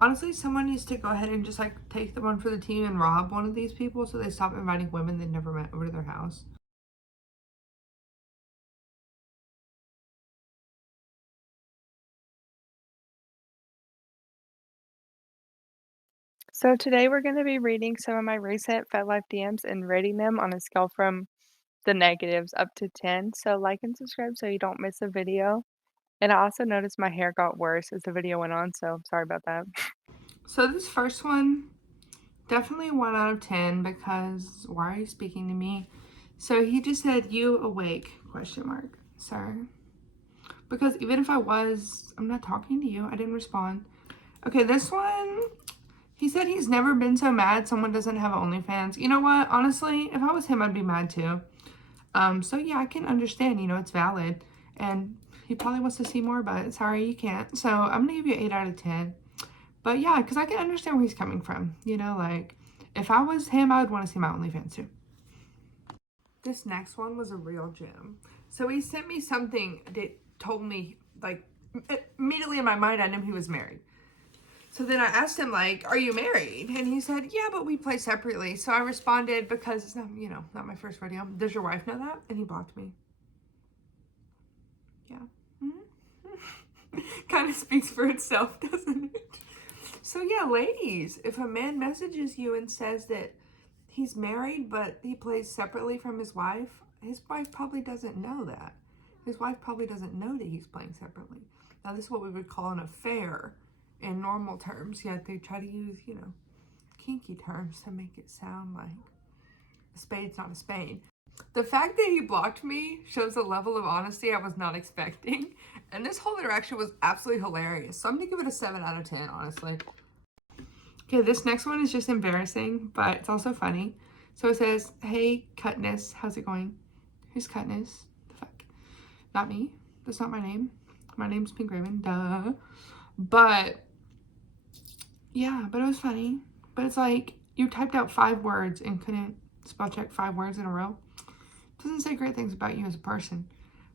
Honestly, someone needs to go ahead and just like take the one for the team and rob one of these people so they stop inviting women they've never met over to their house. So today we're going to be reading some of my recent Fetlife DMs and rating them on a scale from the negatives up to 10. So like and subscribe so you don't miss a video. And I also noticed my hair got worse as the video went on, so sorry about that. So this first one, definitely 1 out of 10 because why are you speaking to me? So he just said, "You awake?" question mark. Sir. Because even if I was, I'm not talking to you. I didn't respond. Okay, this one, he said he's never been so mad someone doesn't have OnlyFans. You know what? Honestly, if I was him, I'd be mad too. So yeah, I can understand, it's valid. And he probably wants to see more, but sorry, you can't. So I'm gonna give you 8 out of 10. But yeah, because I can understand where he's coming from. Like, if I was him, I would want to see my OnlyFans too. This next one was a real gem. So he sent me something that told me, like, immediately in my mind, I knew he was married. So then I asked him, like, "Are you married?" And he said, "Yeah, but we play separately." So I responded because it's not, not my first rodeo. "Does your wife know that?" And he blocked me. Yeah. Mm-hmm. Kind of speaks for itself, doesn't it? So yeah, ladies, if a man messages you and says that he's married but he plays separately from his wife probably doesn't know that. His wife probably doesn't know that he's playing separately. Now, this is what we would call an affair in normal terms, yet they try to use, kinky terms to make it sound like a spade's not a spade. The fact that he blocked me shows a level of honesty I was not expecting. And this whole interaction was absolutely hilarious. So I'm going to give it a 7 out of 10, honestly. Okay, this next one is just embarrassing, but it's also funny. So it says, "Hey, Cutness, how's it going?" Who's Cutness? The fuck? Not me. That's not my name. My name's Pink Raven. Duh. But, yeah, but it was funny. But it's like, you typed out 5 words and couldn't spell check 5 words in a row. Doesn't say great things about you as a person.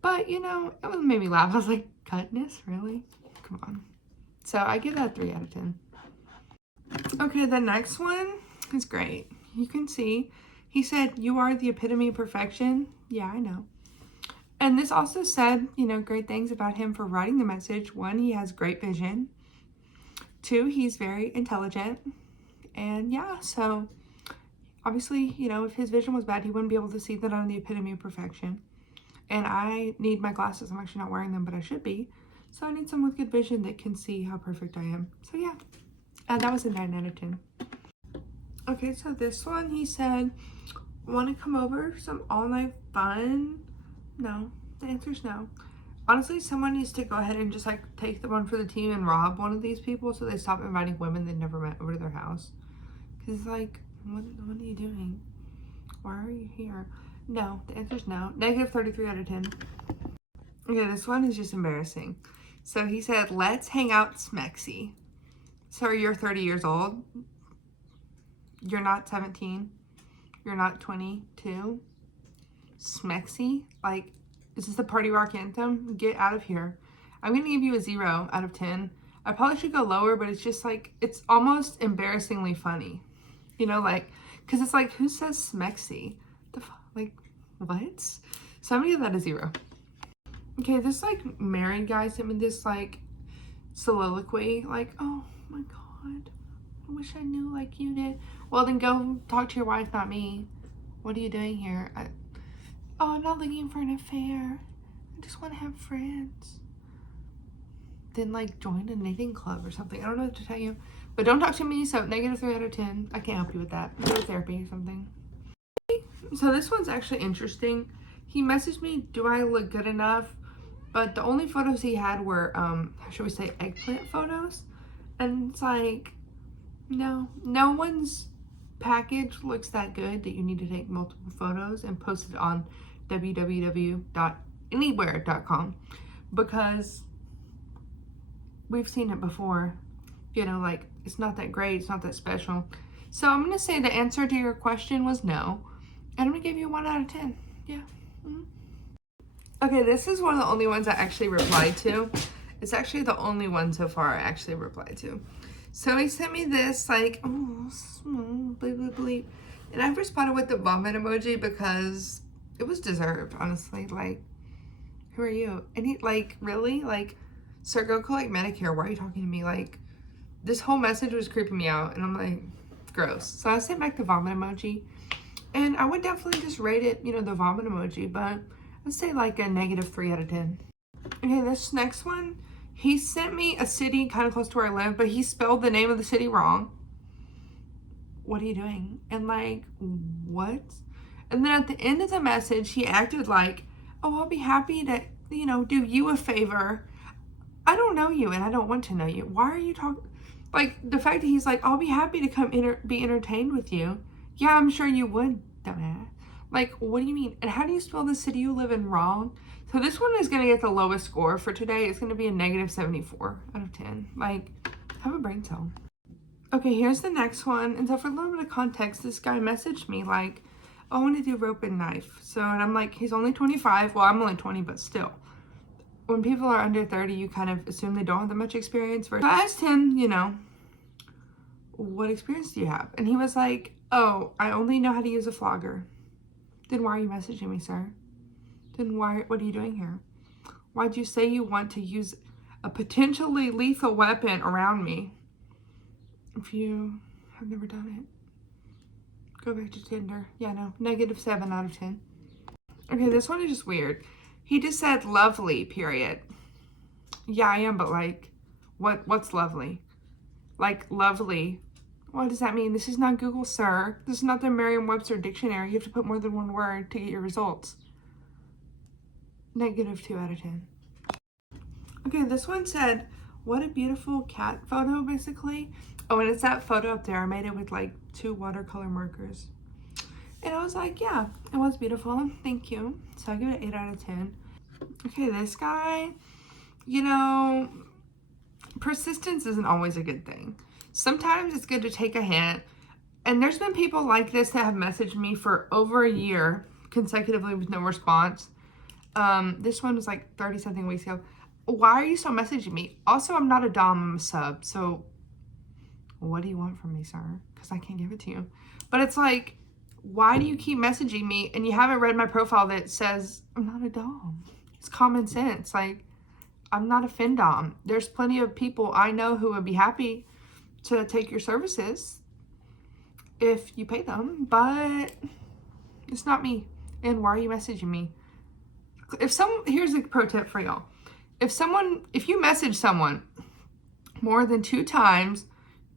But, it made me laugh. I was like, "Cutness? Really? Come on." So I give that a 3 out of 10. Okay, the next one is great. You can see, he said, "You are the epitome of perfection." Yeah, I know. And this also said, great things about him for writing the message. 1, he has great vision. 2, he's very intelligent. And yeah, so obviously, if his vision was bad, he wouldn't be able to see that I'm the epitome of perfection. And I need my glasses. I'm actually not wearing them, but I should be. So I need someone with good vision that can see how perfect I am. So yeah, that was a 9 out of 10. Okay, so this one, he said, "Want to come over for some all-night fun?" No, the answer is no. Honestly, someone needs to go ahead and just like take the one for the team and rob one of these people so they stop inviting women they've never met over to their house. Because like, what are you doing? Why are you here? No, the answer is no. Negative 33 out of 10. Okay, this one is just embarrassing. So he said, "Let's hang out, SMEXY." So you're 30 years old. You're not 17. You're not 22. SMEXY? Like, is this the party rock anthem? Get out of here. I'm going to give you a 0 out of 10. I probably should go lower, but it's just like, it's almost embarrassingly funny. Like, because it's like, who says SMEXY? Like, what? So I'm going to give that a 0. Okay, this like married guy sent me this like soliloquy. Like, "Oh my God, I wish I knew like you did." Well, then go talk to your wife, not me. What are you doing here? "Oh, I'm not looking for an affair. I just want to have friends." Then like join a knitting club or something. I don't know what to tell you. But don't talk to me, so negative 3 out of 10. I can't help you with that. Go to therapy or something. So this one's actually interesting. He messaged me, "Do I look good enough?" But the only photos he had were, should we say, eggplant photos? And it's like, no one's package looks that good that you need to take multiple photos and post it on www.anywhere.com, because we've seen it before. Like, it's not that great, it's not that special. So I'm gonna say the answer to your question was no, and I'm gonna give you 1 out of 10. Yeah. Mm-hmm. Okay, this is one of the only ones I actually replied to. It's actually the only one so far I actually replied to. So he sent me this, like, oh, bleep, bleep, bleep. And I responded with the vomit emoji because it was deserved, honestly. Like, who are you? And he, like, really? Like, sir, go collect Medicare. Why are you talking to me? Like, this whole message was creeping me out. And I'm like, gross. So I sent back the vomit emoji. And I would definitely just rate it, you know, the vomit emoji. But I'd say like a -3 out of 10. Okay, this next one, he sent me a city kind of close to where I live, but he spelled the name of the city wrong. What are you doing? And like, what? And then at the end of the message, he acted like, oh, I'll be happy to, you know, do you a favor. I don't know you and I don't want to know you. Why are you talking? Like, the fact that he's like, I'll be happy to come be entertained with you. Yeah, I'm sure you would, dumbass. Like, what do you mean? And how do you spell the city you live in wrong? So this one is going to get the lowest score for today. It's going to be a -74 out of 10. Like, have a brain cell. Okay, here's the next one. And so for a little bit of context, this guy messaged me like, oh, I want to do rope and knife. So, and I'm like, he's only 25. Well, I'm only 20, but still. When people are under 30, you kind of assume they don't have that much experience. So I asked him, you know, what experience do you have? And he was like, oh, I only know how to use a flogger. Then why are you messaging me, sir? Then what are you doing here? Why'd you say you want to use a potentially lethal weapon around me if you have never done it? Go back to Tinder. Yeah, no, -7 out of 10. Okay, this one is just weird. He just said lovely, period. Yeah, I am, but like, what's lovely? Like, lovely. What does that mean? This is not Google, sir. This is not the Merriam-Webster dictionary. You have to put more than one word to get your results. -2 out of 10. Okay, this one said, what a beautiful cat photo, basically. Oh, and it's that photo up there. I made it with like 2 watercolor markers. And I was like, yeah, it was beautiful. Thank you. So I give it 8 out of 10. Okay, this guy, you know, persistence isn't always a good thing. Sometimes it's good to take a hint. And there's been people like this that have messaged me for over a year consecutively with no response. This one was like 30 something weeks ago. Why are you still messaging me? Also, I'm not a dom, I'm a sub. So what do you want from me, sir? Because I can't give it to you. But it's like, why do you keep messaging me and you haven't read my profile that says I'm not a dom? It's common sense. Like, I'm not a findom. There's plenty of people I know who would be happy to take your services if you pay them, but it's not me. And why are you messaging me? Here's a pro tip for y'all. If you message someone more than 2 times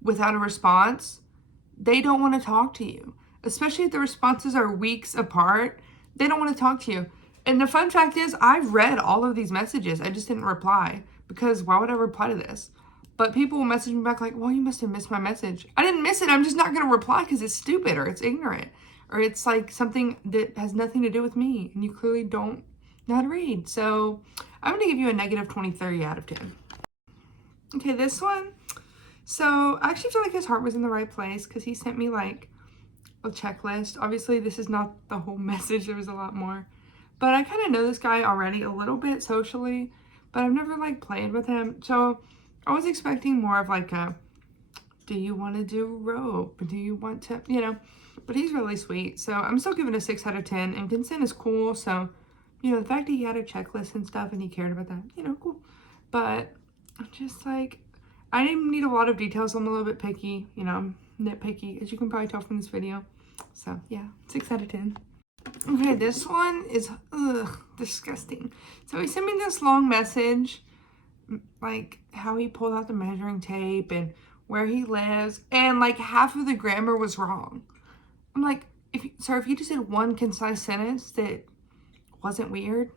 without a response, they don't want to talk to you. Especially if the responses are weeks apart, they don't want to talk to you. And the fun fact is, I've read all of these messages. I just didn't reply because why would I reply to this? But people will message me back like, well, you must have missed my message. I didn't miss it. I'm just not going to reply because it's stupid or it's ignorant or it's like something that has nothing to do with me. And you clearly don't know how to read. So I'm going to give you a -23 out of 10. Okay, this one. So I actually feel like his heart was in the right place because he sent me like a checklist. Obviously, this is not the whole message. There was a lot more. But I kind of know this guy already a little bit socially, but I've never like played with him. So I was expecting more of like a, do you want to do rope? Do you want to, you know, but he's really sweet. So I'm still giving a 6 out of 10 and consent is cool. So, you know, the fact that he had a checklist and stuff and he cared about that, you know, cool. But I'm just like, I didn't need a lot of details. I'm a little bit picky, you know, I'm nitpicky, as you can probably tell from this video. So yeah, 6 out of 10. Okay, this one is disgusting. So he sent me this long message, like how he pulled out the measuring tape and where he lives, and like half of the grammar was wrong. I'm like, if you just did one concise sentence that wasn't weird,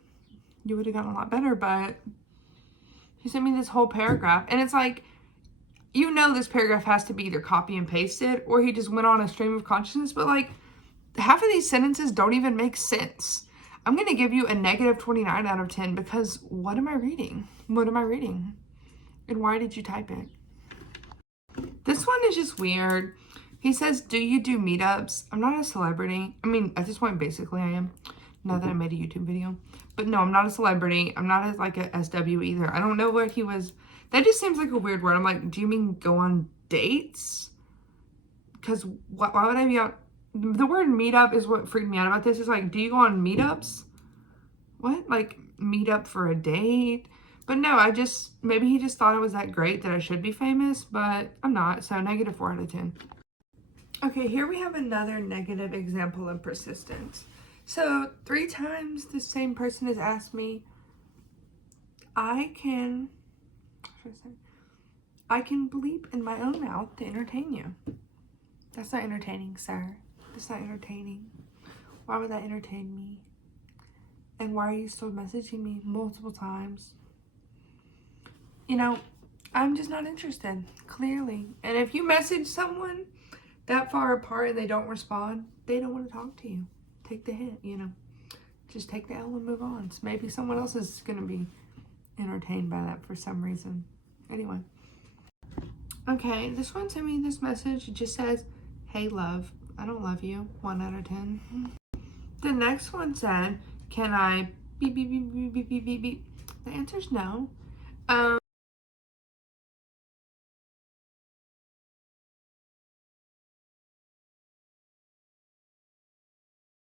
you would have gotten a lot better. But he sent me this whole paragraph, and it's like, you know, this paragraph has to be either copy and pasted or he just went on a stream of consciousness. But like, half of these sentences don't even make sense. I'm going to give you a -29 out of 10 because what am I reading? What am I reading? And why did you type it? This one is just weird. He says, do you do meetups? I'm not a celebrity. I mean, at this point, basically I am. Now that I made a YouTube video. But no, I'm not a celebrity. I'm not like a SW either. I don't know what he was. That just seems like a weird word. I'm like, do you mean go on dates. Because why would I be on... The word meetup is what freaked me out about this. It's like, do you go on meetups? What? Like, meet up for a date? But no, maybe he just thought it was that great that I should be famous, but I'm not. So negative 4 out of 10. Okay, here we have another negative example of persistence. So 3 times the same person has asked me, I can bleep in my own mouth to entertain you. That's not entertaining, sir. That's not entertaining. Why would that entertain me? And why are you still messaging me multiple times? You know, I'm just not interested, clearly. And if you message someone that far apart and they don't respond, they don't want to talk to you. Take the hint, you know. Just take the L and move on. So maybe someone else is going to be entertained by that for some reason. Anyway. Okay, this one sent me this message. It just says, hey, love. I don't love you. 1 out of 10. The next one said, can I beep, beep, beep, beep, beep, beep, beep, beep. The answer's no.